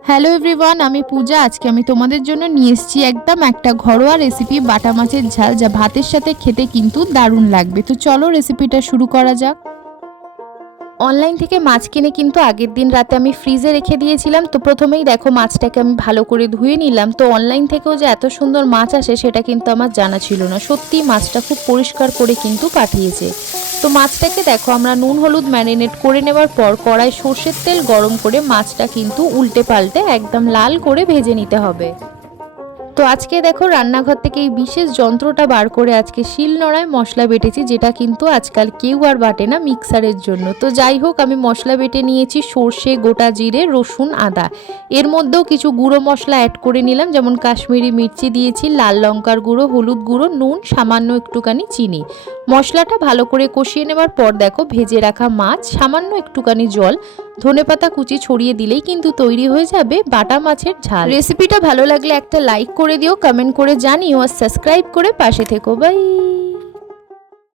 Hello everyone, আমি পূজা। আজকে আমি তোমাদের জন্য নিয়ে এসেছি একদম একটা ঘরোয়া রেসিপি, বাটা মাছের ঝাল, যা ভাতের সাথে খেতে কিন্তু দারুণ লাগবে। তো চলো রেসিপিটা শুরু করা যাক। অনলাইন থেকে মাছ কিনে কিন্তু আগের দিন রাতে আমি ফ্রিজে রেখে দিয়েছিলাম। তো প্রথমেই দেখো মাছটাকে আমি ভালো করে ধুয়ে নিলাম। তো অনলাইন থেকেও যে এত সুন্দর মাছ আসে সেটা কিন্তু আমার জানা ছিল না। সত্যি মাছটা খুব পরিষ্কার করে কিন্তু পাঠিয়েছে। তো মাছটাকে দেখো আমরা নুন হলুদ ম্যারিনেট করে নেবার পর কড়াই সর্ষের তেল গরম করে মাছটা কিন্তু উল্টে পাল্টে একদম লাল করে ভেজে নিতে হবে। তো আজকে দেখো রান্নাঘর থেকে এই বিশেষ যন্ত্রটা বার করে আজকে শিলনোড়ায় মশলা বেটেছি, যেটা কিন্তু আজকাল কেউ আর বাটে না মিক্সারের জন্য। তো যাই হোক, আমি মশলা বেটে নিয়েছি সর্ষে, গোটা জিরে, রসুন, আদা। এর মধ্যেও কিছু গুঁড়ো মশলা অ্যাড করে নিলাম, যেমন কাশ্মীরি মির্চি দিয়েছি, লাল লঙ্কার গুঁড়ো, হলুদ গুঁড়ো, নুন, সামান্য একটুখানি চিনি। মশলাটা ভালো করে কষিয়ে নেবার পর দেখো ভেজে রাখা মাছ, সামান্য একটুখানি জল, ধনেপাতা কুচি ছড়িয়ে দিলেই কিন্তু তৈরি হয়ে যাবে বাটা মাছের ঝাল। রেসিপিটা ভালো লাগলে একটা লাইক করে দিও, কমেন্ট করে জানিও আর সাবস্ক্রাইব করে পাশে থেকো। বাই।